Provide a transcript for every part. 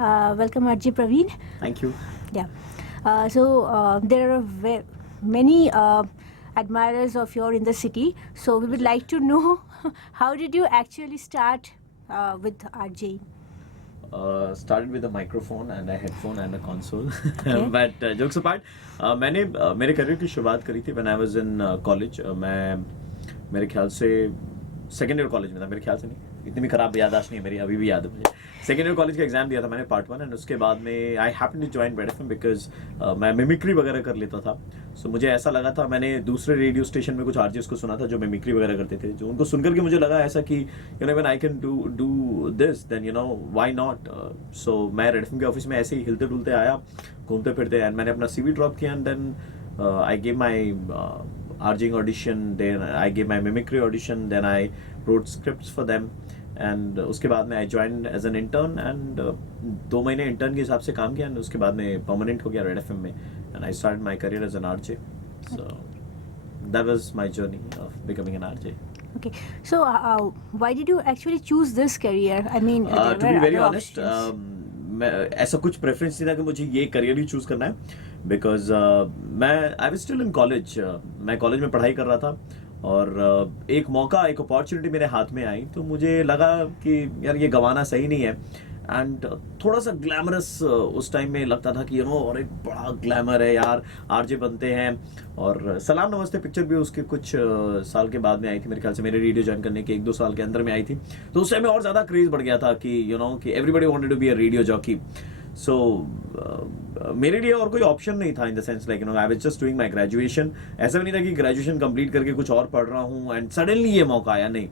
Welcome, RJ Praveen. Thank you. Yeah. There are many admirers of yours in the city. So we would like to know how did you actually start with RJ? Started with a microphone and a headphone and a console. Okay. But jokes apart, मैंने मेरे career की शुरुआत करी थी when I was in college. मैं मेरे ख्याल से सेकेंड ईयर कॉलेज में था, मेरे ख्याल से नहीं, इतनी भी खराब याददाश्त नहीं है मेरी, अभी भी याद है मुझे. सेकेंड ईयर कॉलेज का एग्जाम दिया था मैंने पार्ट 1, एंड उसके बाद में I happen to join Red FM because मैं मिमिक्री वगैरह कर लेता था. सो मुझे ऐसा लगा था, मैंने दूसरे रेडियो स्टेशन में कुछ आरजेस को सुना था जो मिमिक्री वगैरह करते थे, जो उनको सुनकर के मुझे लगा ऐसा कि you know when I can do this then you know why not. So मैं रेड एफएम के ऑफिस में ऐसे ही हिलते डुलते आया, घूमते फिरते, एंड मैंने अपना सीवी ड्रॉप किया, and then I gave my RJing audition, then I gave my mimicry audition, then I wrote scripts for them, and उसके बाद में I joined as an intern, and 2 महीने intern के हिसाब से काम किया, and उसके बाद में permanent हो गया Red FM में, and I started my career as an RJ. So that was my journey of becoming an RJ. Okay. So why did you actually choose this career? I mean, there To were be very other honest, options. मैं ऐसा कुछ preference नहीं था कि मुझे ये career ही choose करना है, बिकॉज मैं I was still in college. मैं कॉलेज में पढ़ाई कर रहा था, और एक मौका, एक अपॉर्चुनिटी मेरे हाथ में आई, तो मुझे लगा कि यार ये गंवाना सही नहीं है. एंड थोड़ा सा ग्लैमरस उस टाइम में लगता था कि यू नो, और एक बड़ा ग्लैमर है यार, आरजे बनते हैं. और सलाम नमस्ते पिक्चर भी उसके कुछ साल के बाद में आई थी, मेरे ख्याल से मेरे रेडियो ज्वाइन करने के 1-2 साल के अंदर में आई थी. तो उस टाइम में और ज़्यादा क्रेज बढ़ गया था कि यू नो कि everybody wanted to be a radio jockey. So मेरे लिए और कोई ऑप्शन नहीं था, in the sense like you know I was just doing my graduation. ऐसा भी नहीं था कि ग्रेजुएशन कंप्लीट करके कुछ और पढ़ रहा हूँ एंड सडनली ये मौका आया, नहीं.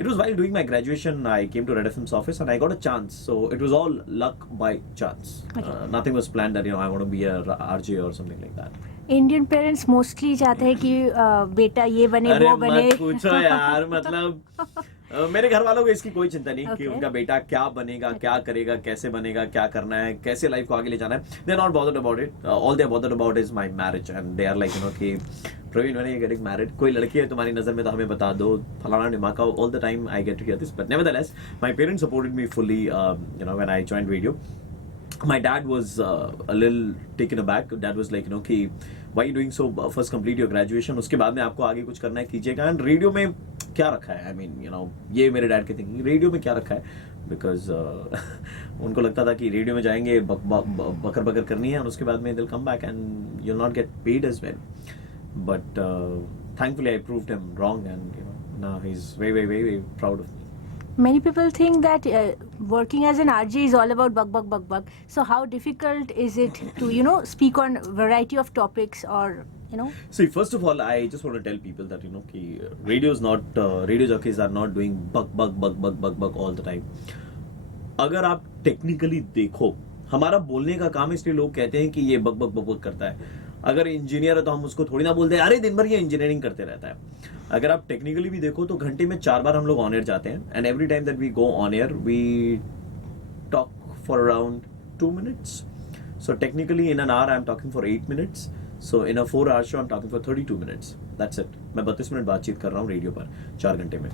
It was while doing my graduation, I came to Red FM's office and I got a chance. So it was all luck by chance. Okay. Nothing was planned that you know I want to be a RJ or something like that. Indian parents mostly चाहते हैं कि बेटा ये बने अरे वो बने. मत पूछो यार, मतलब मेरे घर वालों को इसकी कोई चिंता नहीं कि Okay. उनका बेटा क्या बनेगा, क्या करेगा, कैसे बनेगा, क्या करना है, कैसे लाइफ को आगे ले जाना है. They are not bothered about it. All they are bothered about is my marriage, and they are like you know कि Praveen when are you getting married? कोई लड़की है तुम्हारी नजर में तो हमें बता दो, फलाना ढिमाका. All the time I get to hear this, but nevertheless my parents supported me fully. You know when I joined radio. My dad was a little taken aback. Dad was like, you know, कि why are you doing so? First complete your graduation. उसके बाद में आपको आगे कुछ करना है कीजिएगा. And रेडियो में क्या रखा है? I mean, you know, ये मेरे डैड के थिंकिंग, रेडियो में क्या रखा है? Because उनको लगता था कि रेडियो में जाएंगे, बकर बकर करनी है, और उसके बाद में they'll come back and you'll not get paid as well. But thankfully I proved him wrong, and you know now he's very, very, very, very proud of me. Many people think that working as an RJ is all about bug. So how difficult is it to speak on variety of topics, or See, first of all, I just want to tell people that you know कि radio is not radio jockeys are not doing bug all the time. अगर आप technically देखो, हमारा बोलने का काम, इसलिए लोग कहते हैं कि ये बग करता है. अगर इंजीनियर है तो हम उसको थोड़ी ना बोलते हैं अरे दिन भर ये इंजीनियरिंग करते रहता है. अगर आप टेक्निकली भी देखो तो घंटे में 4 बार हम लोग ऑन एयर जाते हैं, and every time that we go on air we talk for around 2 minutes. So technically in an hour I'm talking for 8 minutes. So in a 4-hour show I'm talking for 32 minutes. That's it. मैं 32 minute बातचीत कर रहा हूँ radio पर 4 घंटे में,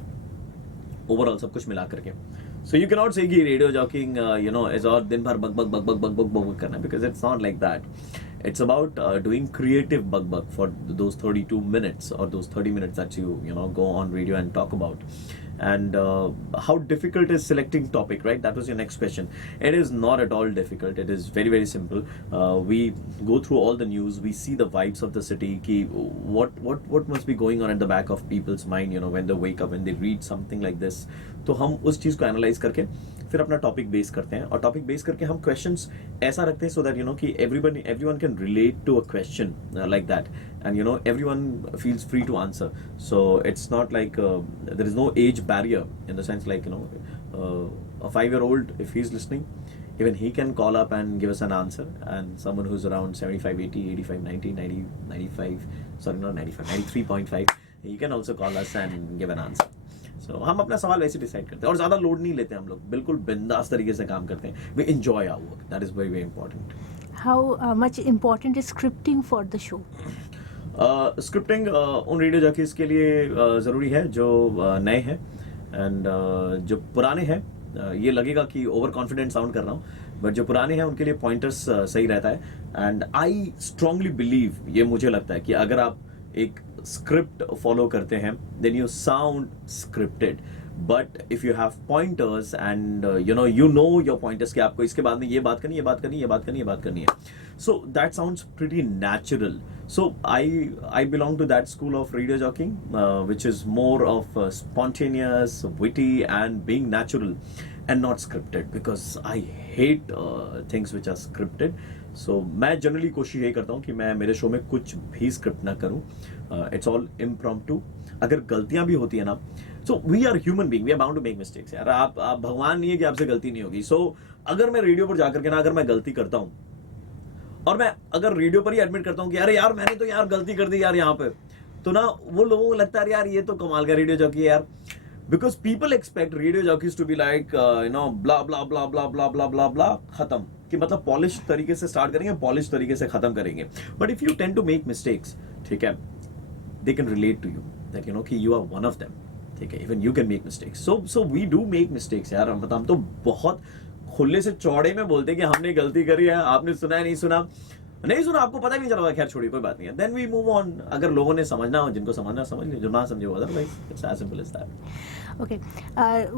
overall सब कुछ मिला करके. So you cannot say कि radio jocking you know is और दिन भर बग करना, because it's not like that. It's about doing creative bug for those 32 minutes or those 30 minutes that you know go on radio and talk about. And how difficult is selecting topic, right? That was your next question. It is not at all difficult. It is very, very simple. We go through all the news. We see the vibes of the city. Ki what must be going on at the back of people's mind, you know, when they wake up and they read something like this. तो हम उस चीज़ को analyse करके फिर अपना topic base करते हैं, और टॉपिक बेस करके हम क्वेश्चंस ऐसा रखते हैं सो दैट यू नो कि everyone can relate to a question like that, and you know everyone feels free to answer. So it's not like there is no age barrier in the sense like you know a 5-year-old, if he's listening, even he can call up and give us an answer, and someone who's around 75, 80, 85, 90, 90, 95, sorry not 95, 93.5, he can also call us and give an answer. So हम अपना सवाल वैसे decide करते हैं, और ज़्यादा load नहीं लेते हम लोग, बिल्कुल बिंदास तरीके से काम करते हैं. We enjoy our work, that is very very important. how much important is scripting for the show? Scripting उन रेडियो जॉकीज के लिए ज़रूरी है जो नए हैं, एंड जो पुराने हैं ये लगेगा कि ओवर कॉन्फिडेंट साउंड कर रहा हूँ, बट जो पुराने हैं उनके लिए पॉइंटर्स सही रहता है। एंड आई स्ट्रांगली बिलीव, ये मुझे लगता है कि अगर आप एक स्क्रिप्ट फॉलो करते हैं then you sound scripted, but if you have pointers and you know your pointers कि आपको इसके बाद में ये बात करनी, ये बात करनी, ये बात करनी, ये बात करनी है, so that sounds pretty natural. So I belong to that school of radio jockeying, which is more of spontaneous, witty, and being natural, and not scripted. Because I hate things which are scripted. So मैं generally कोशिश यही करता हूँ कि मैं मेरे show में कुछ भी स्क्रिप्ट ना करूँ. It's all impromptu. अगर गलतियाँ भी होती है ना, so we are human being, we are bound to make mistakes. यार आप भगवान नहीं है कि आपसे गलती नहीं होगी. So अगर मैं रेडियो पर जाकर के ना अगर मैं गलती करता हूँ और मैं अगर रेडियो पर ही एडमिट करता हूँ कि अरे यार मैंने तो यार गलती कर दी यार यहाँ पे, तो ना वो लोगों को लगता है यार ये तो कमाल का रेडियो जॉकी है यार. Because people expect radio jockeys to be like blah blah blah blah blah blah blah blah खत्म, कि मतलब पॉलिश तरीके से स्टार्ट करेंगे, पॉलिश तरीके से खत्म करेंगे. But if you tend to make mistakes, ठीक है, they can relate to you that कि you are one of them. ठीक है, even you can make mistakes. So we do make mistakes यार. मतलब हम तो बहुत खुले से चौड़े में बोलते हैं कि हमने गलती करी है, आपने सुना है, नहीं सुना, नहीं सुना, आपको पता भी नहीं चला. खैर छोड़िए, कोई बात नहीं है. Then we move on. अगर लोगों ने समझना हो, जिनको समझना समझ लीजिए, जो ना समझे वो otherwise it's as simple as that. Okay.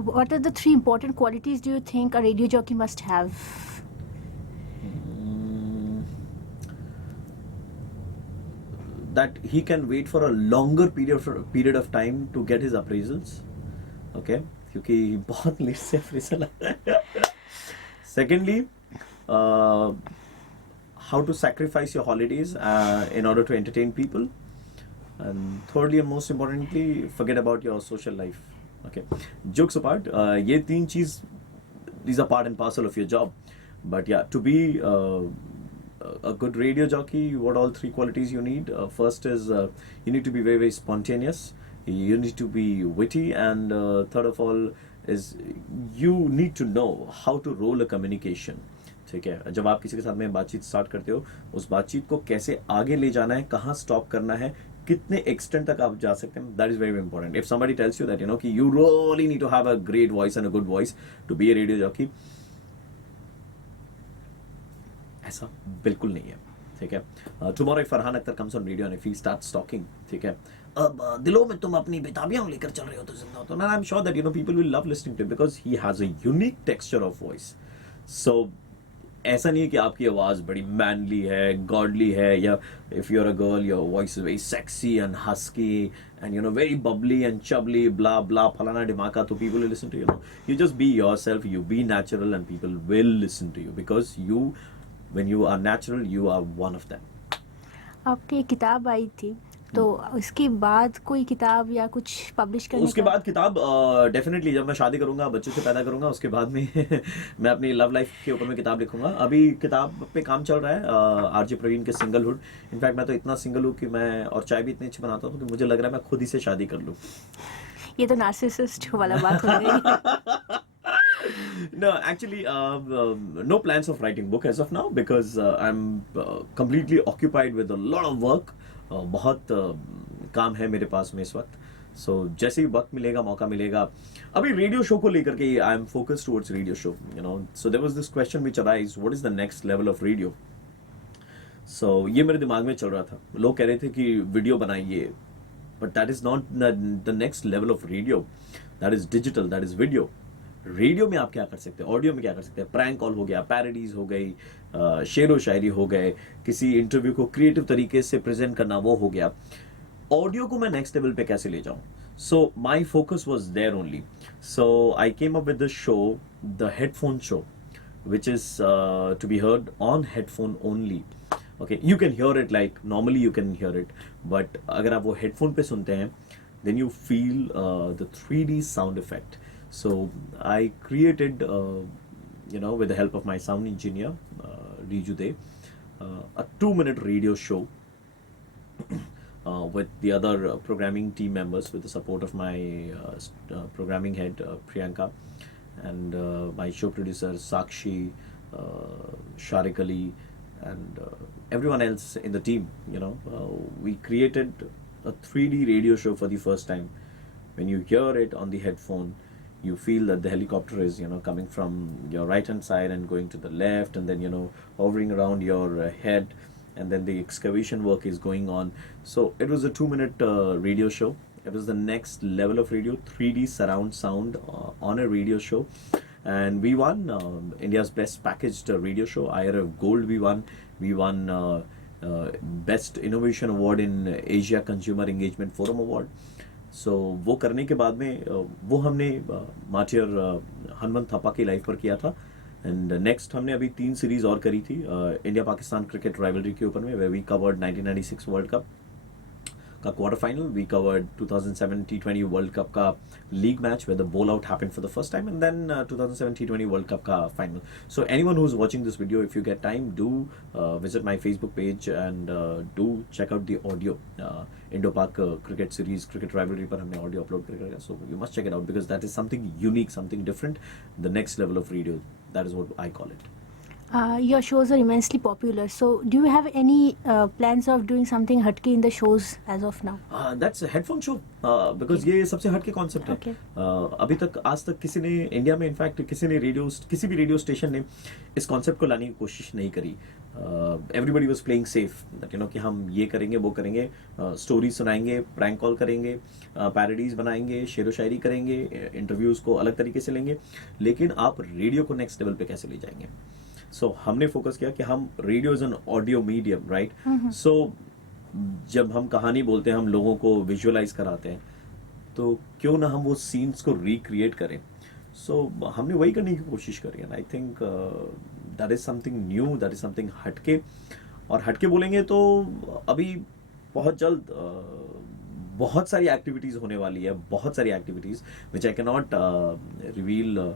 What are the 3 important qualities do you think a radio jockey must have? That he can wait for a longer period of time to get his appraisals. Okay, क्योंकि बहुत late से appraisal आता है. Secondly, how to sacrifice your holidays in order to entertain people. And thirdly and most importantly, forget about your social life. Okay, jokes apart, ये 3 चीज, these are part and parcel of your job. But yeah, to be a good radio jockey, what all 3 qualities you need? First is you need to be very, very spontaneous. You need to be witty, and third of all is you need to know how to roll a communication. ठीक है, जब आप किसी के साथ में बातचीत start करते हो, उस बातचीत को कैसे आगे ले जाना है, कहाँ स्टॉप करना है, कितने एक्सटेंट तक आप जा सकते हैं, that is very important. If somebody tells you that कि you really need to have a great voice and a good voice to be a radio jockey, ऐसा बिल्कुल नहीं है. ठीक है, tomorrow if Farhan Akhtar comes on radio and if he starts talking, ठीक है, अब दिलों में तुम अपनी बेताबियां लेकर चल रहे हो तो जिंदा हो, तो I am sure that people will love listening to because he has a unique texture of voice. So ऐसा नहीं है कि आपकी आवाज बड़ी मैनली है, गॉडली है, या if you are a girl your voice is very sexy and husky and very bubbly and chubbly blah blah फलाना ढिमाका, तो people will listen to you just be yourself, you be natural, and people will listen to you because when you are natural, you are one of them. आपकी एक किताब आई थी, तो उसके बाद कोई किताब या कुछ पब्लिश करने उसके का? बाद किताब डेफिनेटली जब मैं शादी करूंगा, बच्चों से पैदा करूंगा, उसके बाद में मैं अपनी लव लाइफ के ऊपर में किताब लिखूंगा. अभी किताब पे काम चल रहा है आरजे प्रवीण के सिंगलहुड. इनफैक्ट मैं तो इतना सिंगल हूँ कि मैं और चाय भी इतनी अच्छी बनाता हूँ कि मुझे लग रहा है मैं खुद ही से शादी कर लूँ. ये तो नार्सिसिस्ट वाला बात हो गई. No, actually, no plans of writing book as of now because I'm completely occupied with a lot of work. बहुत काम है मेरे पास में इस वक्त. So जैसे ही वक्त मिलेगा, मौका मिलेगा, अभी रेडियो शो को लेकर के I am focused towards radio show. So there was this question which arise, what is the next level of radio? So ये मेरे दिमाग में चल रहा था. लोग कह रहे थे कि वीडियो बनाइए, but that is not the next level of radio. That is digital, that is video. Radio में आप क्या कर सकते हैं, ऑडियो में क्या कर सकते हैं. प्रैंक कॉल हो गया, पैरोडीज हो गई, शेरो शायरी हो गए, किसी इंटरव्यू को क्रिएटिव तरीके से प्रेजेंट करना, वो हो गया. ऑडियो को मैं नेक्स्ट लेवल पे कैसे ले जाऊं. So my focus was there only. So I came up with the show, the headphone show, which is to be heard on headphone only. Okay, you can hear it like normally you can hear it, but अगर आप वो headphone पे सुनते हैं, then you feel the 3D sound effect. So I created, with the help of my sound engineer, Riju De, a 2-minute radio show with the other programming team members, with the support of my programming head, Priyanka, and my show producer, Sakshi, Sharik Ali, and everyone else in the team. We created a 3D radio show for the first time. When you hear it on the headphone, you feel that the helicopter is, you know, coming from your right hand side and going to the left, and then, you know, hovering around your head, and then the excavation work is going on. So it was a 2-minute radio show. It was the next level of radio, 3D surround sound on a radio show. And we won India's best packaged radio show, IRF Gold we won. We won Best Innovation Award in Asia Consumer Engagement Forum Award. So वो करने के बाद में वो हमने martyr Hanumant Thapa की life पर किया था. एंड नेक्स्ट हमने अभी 3 सीरीज और करी थी इंडिया पाकिस्तान क्रिकेट राइवलरी के ऊपर में, वे वी कवर्ड 1996 वर्ल्ड कप का quarter final, we covered 2007 T20 World Cup का league match where the bowl out happened for the first time, and then 2007 T20 World Cup का final. So anyone who's watching this video, if you get time, do visit my Facebook page and do check out the audio. Indo-Pak cricket series, cricket rivalry पर हमने audio upload करेगा, so you must check it out because that is something unique, something different, the next level of radio. That is what I call it. Your shows are immensely popular. So, do you have any plans of doing something hatke in the shows as of now? That's a headphone show because ये सबसे हटके concept है. Okay. अभी तक आज तक किसी ने इंडिया में इनफैक्ट किसी भी रेडियो स्टेशन ने इस कॉन्सेप्ट को लाने की कोशिश नहीं करी. Everybody was playing safe, you know, कि हम ये करेंगे वो करेंगे, स्टोरी सुनाएंगे, प्रैंक कॉल करेंगे, पैरोडीज बनाएंगे, शेरो शायरी करेंगे, इंटरव्यूज को अलग तरीके से लेंगे, लेकिन आप रेडियो को नेक्स्ट लेवल पे कैसे ले जाएंगे. सो हमने फोकस किया कि हम radio is an audio medium, right. So जब हम कहानी बोलते हैं, हम लोगों को विजुअलाइज कराते हैं, तो क्यों ना हम वो सीन्स को रिक्रिएट करें. सो हमने वही करने की कोशिश करी है. I think that is something new, that is something हटके. और हटके बोलेंगे तो अभी बहुत जल्द बहुत सारी एक्टिविटीज होने वाली है, बहुत सारी activities which I can not reveal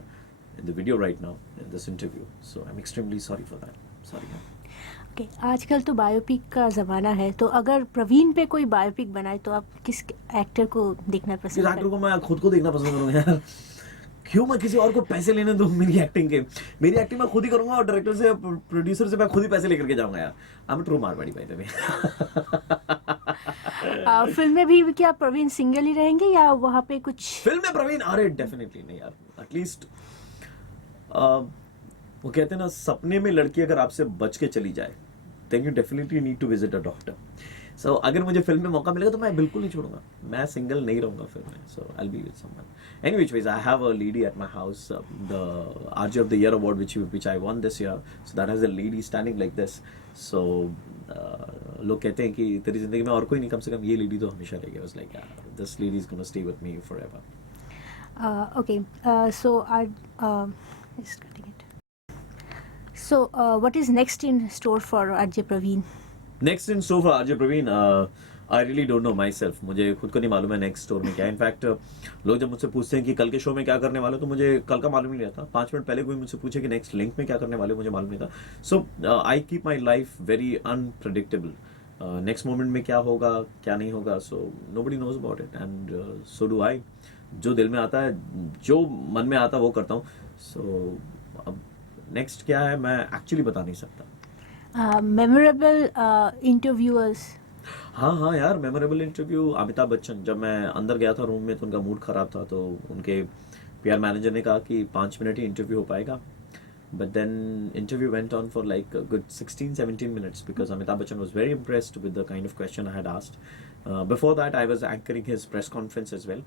in the video right now in this interview, so I'm extremely sorry for that. Sorry. Okay, आजकल तो बायोपिक का ज़माना है, तो अगर प्रवीण पे कोई बायोपिक बनाए तो आप किस एक्टर को देखना इस पसंद एक्टर करें? को मैं खुद को देखना पसंद करूंगा यार. क्यों मैं किसी और को पैसे लेने दूं मेरी एक्टिंग के? मेरी एक्टिंग मैं खुद ही करूंगा और डायरेक्टर से, प्रोड्यूसर से मैं खुद ही पैसे लेकर के जाऊंगा यार. I am true Marwari by the way. Film में भी क्या प्रवीण सिंगल ही रहेंगे या वहाँ पे कुछ? फिल्म में प्रवीण, अरे डेफिनेटली नहीं यार. एटलीस्ट वो कहते हैं ना, सपने में लड़की अगर आपसे बच के चली जाए, then you definitely need to visit a doctor. So अगर मुझे फिल्म में मौका मिलेगा तो मैं बिल्कुल नहीं छोड़ूंगा. मैं सिंगल नहीं रहूंगा फिल्म में. So I'll be with someone. Any which ways, I have a lady at my house, the RJ of the Year award which I won this year. So that has a lady standing like this. So लोग कहते हैं कि तेरी जिंदगी में और कोई नहीं, कम से कम ये लेडी तो हमेशा रहेगी. I was like, yeah, this lady is gonna stay with me forever. Okay, so just cutting it. So, what is next in store for RJ Praveen? Next in store for RJ Praveen, I really don't know myself. मुझे खुद को नहीं मालूम है next store में क्या. In fact लोग जब मुझसे पूछते हैं कि कल के शो में क्या करने वाले, तो मुझे कल का मालूम नहीं रहता. 5 मिनट पहले कोई मुझसे पूछे कि नेक्स्ट लिंक में क्या करने वाले, मुझे मालूम नहीं था. So I keep my life very unpredictable. Next moment में क्या होगा क्या नहीं होगा, so nobody knows about it, and so do I. जो दिल में आता है, जो मन में आता है वो करता हूँ. सो अब नेक्स्ट क्या है मैं एक्चुअली बता नहीं सकता. Memorable interviewers? हाँ यार, मेमोरेबल इंटरव्यू. अमिताभ बच्चन, जब मैं अंदर गया था रूम में तो उनका मूड खराब था, तो उनके पीआर मैनेजर ने कहा कि 5 मिनट ही इंटरव्यू हो पाएगा. But then interview went on for like a good 16-17 minutes because Amitabh Bachchan was very impressed with the kind of question I had asked. Before that I was anchoring his press conference as well.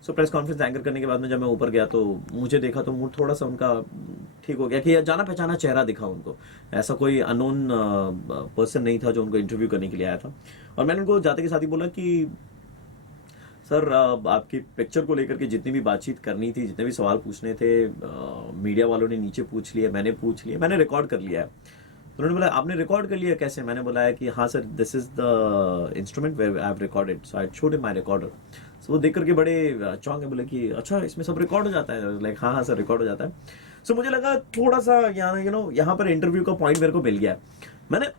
So press conference anchor करने के बाद में जब मैं ऊपर गया तो मुझे देखा तो मूड थोड़ा सा उनका ठीक हो गया कि जाना पहचाना चेहरा दिखा उनको. ऐसा कोई अननोन पर्सन नहीं था जो उनको इंटरव्यू करने के लिए आया था. और मैंने उनको जाते के साथ ही बोला कि सर, आपकी पिक्चर को लेकर के जितनी भी बातचीत करनी थी, जितने भी सवाल पूछने थे, मीडिया वालों ने नीचे पूछ लिए, मैंने पूछ लिया, मैंने रिकॉर्ड कर लिया है. तो उन्होंने बोला आपने रिकॉर्ड कर लिया कैसे? मैंने बोला है कि हाँ sir, this is the instrument where I have recorded. So I showed him my recorder. So वो देख करके बड़े चौंक गए, बोले कि अच्छा इसमें सब रिकॉर्ड हो जाता है. लाइक हाँ सर, रिकॉर्ड हो जाता है. सो मुझे लगा थोड़ा सा यहाँ पर इंटरव्यू का पॉइंट मेरे को मिल गया. मैंने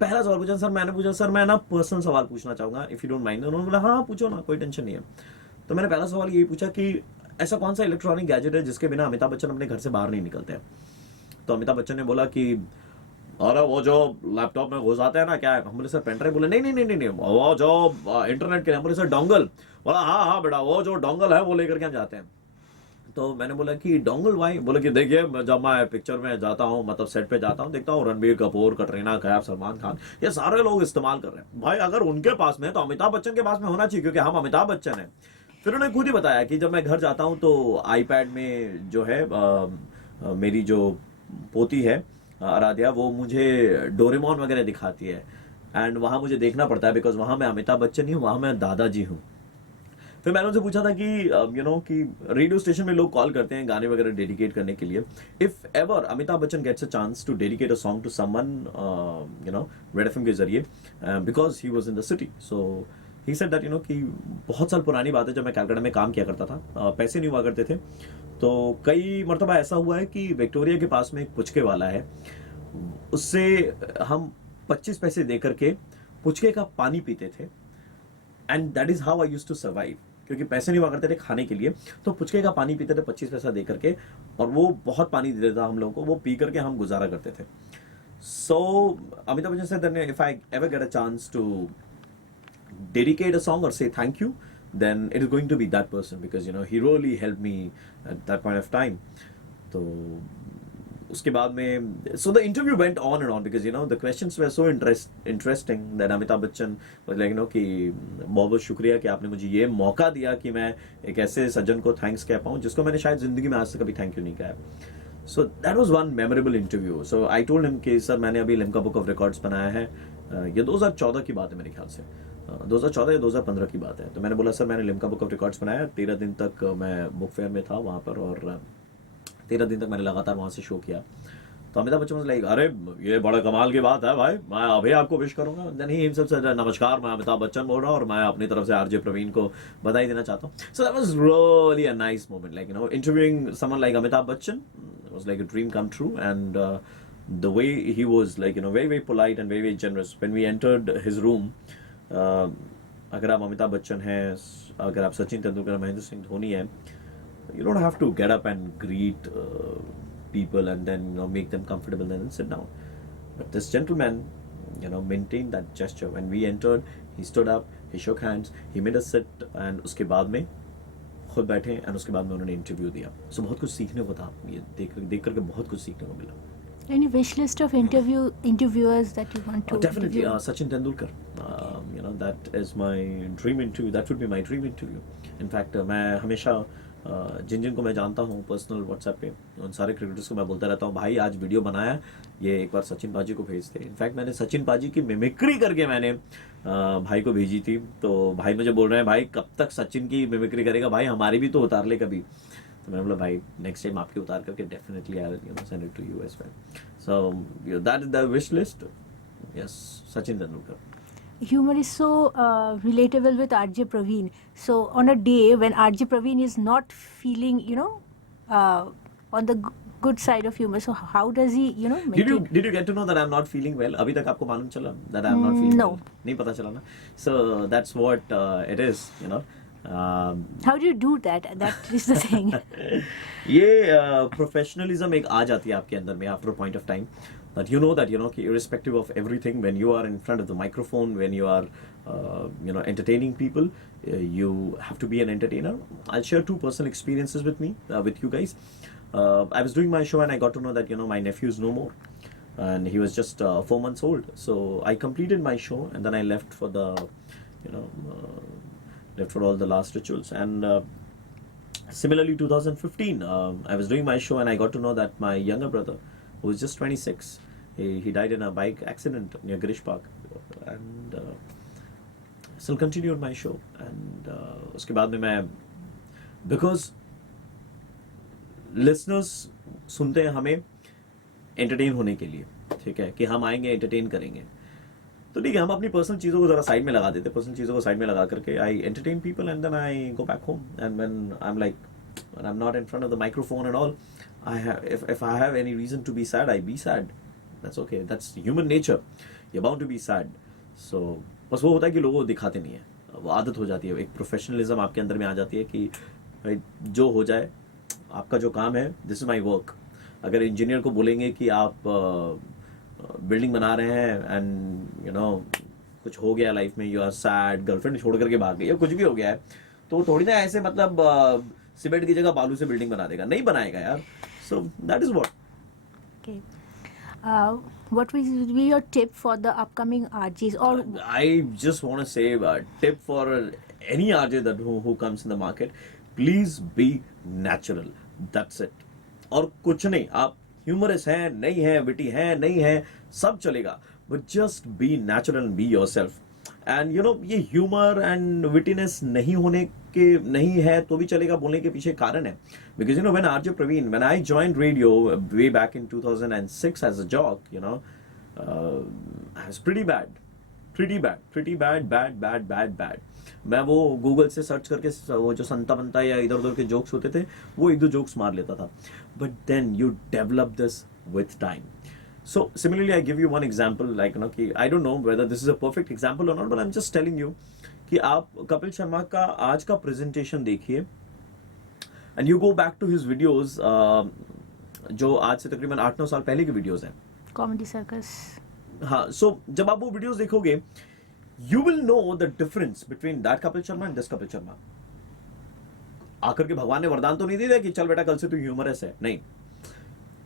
पहला सवाल पूछा, सर मैंने पूछा सर मैं ना पर्सनल सवाल पूछना चाहूंगा, इफ यू डोंट माइंड. उन्होंने बोला हाँ पूछो ना, कोई टेंशन नहीं है. तो मैंने पहला सवाल यही पूछा कि ऐसा कौन सा इलेक्ट्रॉनिक गैजेट है जिसके बिना अमिताभ बच्चन अपने घर से बाहर नहीं निकलते हैं. तो अमिताभ बच्चन ने बोला कि अरे वो जो लैपटॉप में घुस आते हैं ना, क्या है? हम बोले सर पेन ड्राइव. बोले नहीं, वो जो इंटरनेट के लिए. हम बोले सर डोंगल. बोला हाँ बेटा, वो जो डोंगल है वो लेकर के हम जाते हैं. तो मैंने बोला कि डोंगल वाई, बोला कि देखिए जब मैं पिक्चर में जाता हूँ, मतलब सेट पे जाता हूँ, देखता हूँ रणबीर कपूर, कटरीना कैफ, सलमान खान, ये सारे लोग इस्तेमाल कर रहे हैं। भाई अगर उनके पास में है तो अमिताभ बच्चन के पास में होना चाहिए, क्योंकि हम अमिताभ बच्चन हैं। फिर उन्होंने खुद ही बताया कि जब मैं घर जाता हूँ तो आईपैड में जो है मेरी जो पोती है आराध्या, वो मुझे डोरेमोन वगैरह दिखाती है, एंड वहाँ मुझे देखना पड़ता है बिकॉज वहाँ मैं अमिताभ बच्चन नहीं हूँ, वहाँ मैं दादाजी हूँ। फिर मैंने उनसे पूछा था कि कि रेडियो स्टेशन में लोग कॉल करते हैं गाने वगैरह डेडिकेट करने के लिए, if ever Amitabh Bachchan gets a chance to dedicate a song to someone Red FM के जरिए, because he was in the city, so he said that कि बहुत साल पुरानी बात है, जब मैं कलकत्ता में काम किया करता था, पैसे नहीं हुआ करते थे, तो कई मरतबा ऐसा हुआ है कि विक्टोरिया के पास में एक पुचके वाला है, उससे हम 25 पैसे दे करके पुचके का पानी पीते थे, and that is how I used to survive, क्योंकि पैसे नहीं हुआ करते थे खाने के लिए, तो पुचके का पानी पीते थे 25 पैसा दे करके, और वो बहुत पानी दे देता हम लोगों को, वो पी करके हम गुजारा करते थे। सो Amitabh Bachchan said if I ever get a chance to dedicate a song or say thank you, then it is going to be that person, because he really helped me at that point of time. तो उसके बाद में so the interview went on and on because the questions were so interesting that Amitabh Bachchan was like कि बहुत बहुत शुक्रिया कि आपने मुझे ये मौका दिया कि मैं एक ऐसे सज्जन को थैंक्स कह पाऊँ जिसको मैंने शायद जिंदगी में आज तक कभी थैंक यू नहीं कहा। So that was one memorable interview. So I told him कि सर मैंने अभी लिम्का बुक ऑफ रिकॉर्ड्स बनाया है, ये 2014 की बात है मेरे ख्याल से, 2014 या 2015 की बात है। तो मैंने बोला सर मैंने लिम्का बुक ऑफ रिकॉर्ड्स बनाया, 13 दिन तक मैं बुक फेयर में था वहाँ पर, और 13 दिन तक मैंने लगातार वहाँ से शो किया। तो अमिताभ बच्चन लाइक अरे ये बड़ा कमाल की बात है भाई, मैं अभी आपको विश करूंगा। देन ही हिमसेल्फ सेड नमस्कार, मैं अमिताभ बच्चन बोल रहा हूँ और मैं अपनी तरफ से आरजे प्रवीण को बधाई देना चाहता हूँ। So that was really a nice moment, like interviewing someone like Amitabh Bachchan was like a dream come true, and the way he was like very very polite and very very generous when we entered his room. अगर आप अमिताभ बच्चन हैं, अगर आप सचिन तेंदुलकर, महेंद्र सिंह धोनी हैं, you don't have to get up and greet people and then make them comfortable and then sit down. But this gentleman maintained that gesture. When we entered, he stood up, he shook hands, he made us sit, and उसके बाद में खुद बैठे, and उसके बाद में उन्होंने interview दिया। So बहुत कुछ सीखने को था, ये देख करके बहुत कुछ सीखने को मिला। Any wish list of interviewers that you want to definitely interview? Sachin Tendulkar. That is my dream interview. That would be my dream interview. In fact मैं हमेशा जिन को मैं जानता हूँ पर्सनल व्हाट्सएप पे, उन सारे क्रिकेटर्स को मैं बोलता रहता हूँ भाई आज वीडियो बनाया, ये एक बार सचिन पाजी को भेज दे। इनफैक्ट मैंने सचिन पाजी की मिमिक्री करके मैंने भाई को भेजी थी, तो भाई मुझे बोल रहे हैं भाई कब तक सचिन की मिमिक्री करेगा भाई, हमारी भी तो उतार ले कभी। तो मैंने बोला भाई नेक्स्ट टाइम आपकी उतार करके definitely I will send it to you as well. So that is the wish list. Yes, Sachin Tendulkar. Humor is so relatable with RJ Praveen. So on a day when RJ Praveen is not feeling, on the good side of humor, so how does he, make Did you get to know that I'm not feeling well? अभी तक आपको मालूम चला that I'm not feeling No. well? नहीं पता चला ना? So that's what it is, How do you do that? That is the thing. ये प्रोफेशनलिज्म एक आ जाती है आपके अंदर में after a point of time. That that irrespective of everything, when you are in front of the microphone, when you are entertaining people, you have to be an entertainer. I'll share 2 personal experiences with you guys. I was doing my show and I got to know that my nephew is no more, and he was just 4 months old. So I completed my show and then I left for the left for all the last rituals. And similarly 2015, I was doing my show and I got to know that my younger brother, who was just 26, he died in a bike accident near Girish Park, and still continued my show. And उसके बाद में मैं, because listeners सुनते हैं हमें entertain होने के लिए, ठीक है, कि हम आएंगे entertain करेंगे, तो ठीक है हम अपनी पर्सनल चीज़ों को ज़रा साइड में लगा देते, पर्सनल चीज़ों को साइड में लगा करके I entertain people and then I go back home. And when I'm not in front of the microphone and all, if I have any reason to be sad, I be sad. That's okay. That's human nature. You're bound to be sad. So बस वो होता है कि लोगों को दिखाते नहीं है, वो आदत हो जाती है, एक प्रोफेशनलिज्म आपके अंदर में आ जाती है कि भाई जो हो जाए, आपका जो काम है, दिस इज माई वर्क। अगर इंजीनियर को बोलेंगे कि आप बिल्डिंग बना रहे हैं एंड कुछ हो गया लाइफ में, यू आर सैड, गर्लफ्रेंड छोड़ करके भाग गई या कुछ भी हो गया है, तो थोड़ी ना ऐसे मतलब सीमेंट की जगह बालू से बिल्डिंग बना देगा, नहीं बनाएगा यार. So that is what. Okay. What will be your tip for the upcoming RJs? Or I just want to say a tip for any RJ that who comes in the market, please be natural. That's it. और कुछ नहीं, आप humerus हैं नहीं हैं, witty हैं नहीं हैं, सब चलेगा, but just be natural and be yourself. And you no, ये ह्यूमर एंड विटीनेस नहीं होने के नहीं है तो भी चलेगा बोलने के पीछे कारण है. Because you know, when RJ Praveen, when I joined radio way back in 2006 as a jock, you know, I was pretty bad. मैं वो गूगल से सर्च करके वो जो संता बनता या इधर उधर के जोक्स होते थे वो एक दो जोक्स मार लेता था. But then you develop this with time. So similarly, I give you one example, like, you know, कि I don't know whether this is a perfect example or not, but I'm just telling you कि आप कपिल शर्मा का आज का presentation देखिए and you go back to his videos, जो आज से तकरीबन 8-9 साल पहले के videos हैं. Comedy Circus. हाँ, so जब आप वो videos देखोगे, you will know the difference between that Kapil Sharma and this Kapil Sharma. आकर के भगवान ने वरदान तो नहीं दे दिया कि चल बेटा कल से तू ह्यूमरस है, नहीं,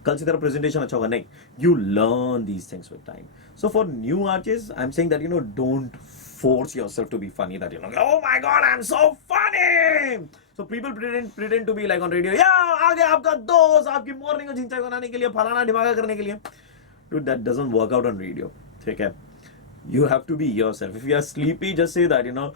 कल से तेरा प्रेजेंटेशन अच्छा होगा, नहीं. You learn these things with time. So for new artist I am saying that, you know, don't force yourself to be funny, that, you know, oh my god, I'm so funny. So people pretend to be like on radio, yeah, आ गया आपका दोस्त आपकी morning को चिंता बनाने के लिए, फलाना ढिमाका करने के लिए. Dude, that doesn't work out on radio. ठीक है, you have to be yourself. If you are sleepy, just say that, you know,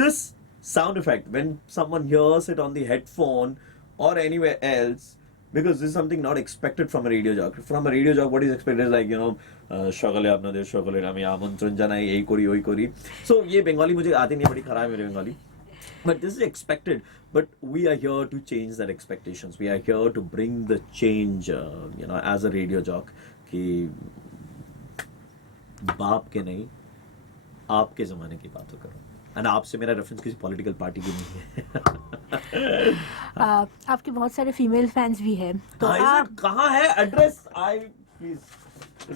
this sound effect when someone hears it on the headphone or anywhere else, because this is something not expected from a radio jock. From a radio jock, what is expected is like, you know, সকালে আপনাদের সকলের আমি আমন্ত্রণ জানাই, এই করি ওই করি. So ये बंगाली मुझे आती नहीं है, बड़ी खराब है मेरी Bengali. But this is expected. But we are here to change that expectations. We are here to bring the change, you know, as a radio jock, कि बाप के नहीं, आपके ज़माने की बात करो. And आपसे मेरा रेफरेंस किसी पॉलिटिकल पार्टी की नहीं है. आपके बहुत सारे फीमेल फैंस भी हैं, तो आप कहाँ है address? I please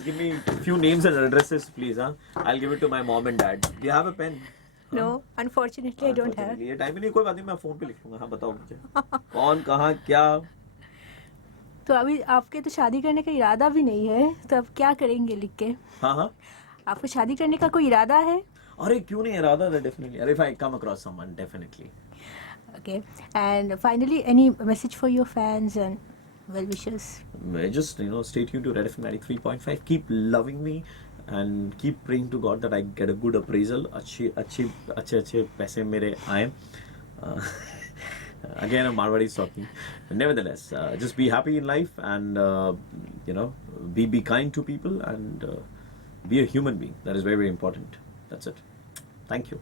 give me few names and addresses, please. I'll give it to my mom and dad. Do you have a pen? No, unfortunately I don't have. ये टाइम ही नहीं, कोई बात नहीं, मैं फोन पे लिख लूंगा. हाँ बताओ मुझे कौन कहाँ क्या. तो अभी आपके तो शादी करने का इरादा भी नहीं है, तो अब क्या करेंगे लिख के? हाँ हाँ, आपको शादी करने का कोई इरादा है? अरे क्यों नहीं, इरादा है डेफिनेटली. अरे if I come across someone, definitely. Okay, and finally, any message for your fans and well wishers? Just, you know, stay tuned to Red FM 93.5. Keep loving me and keep praying to God that I get a good appraisal. अच्छे पैसे मेरे आए. Again, I'm Marwadi talking. Nevertheless, just be happy in life and you know, be kind to people and be a human being. That is very, very important. That's it. Thank you.